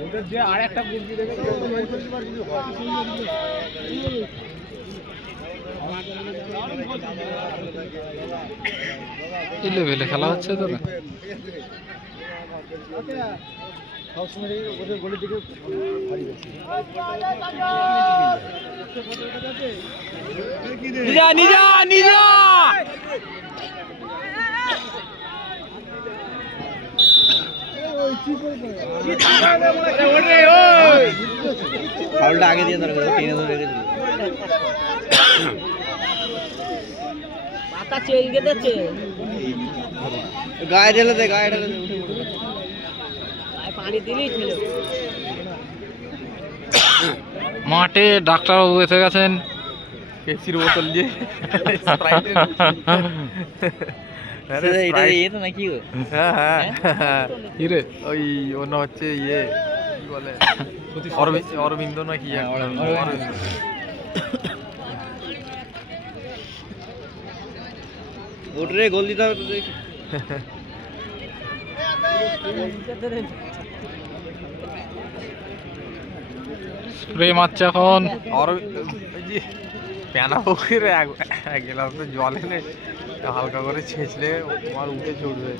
ওদের যে আর একটা বুদ্ধি দেখে কি লেভেলে খেলা হচ্ছে তো না সবসময় ওদের গোলের দিকে নিজা নিজা নিজা ফাউলটা আগে দিয়ে দরকার টেনে ধরে রেখেছিল মাথা চেলকে দিচ্ছে গায়ে ঢেলে দে গায়ে ঢেলে দে উঠে পড়বে পানি দিলেই ছিল মাঠে ডাক্তারবাবু এসে গেছেন পেপসির বোতল দিয়ে এটা ইয়ে তো নাকি গো হ্যাঁ হ্যাঁ কি রে ওই অন্য হচ্ছে ইয়ে কি বলে অরবিন্দ না কি ওঠ রে গোল দিতে হবে স্প্রে মারছে এখন প্যানা পুকুরে এক গ্লাস তো জল এনে হালকা করে ছেঁচলে আমার উঠে ছুটবে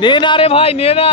নে না রে ভাই নে না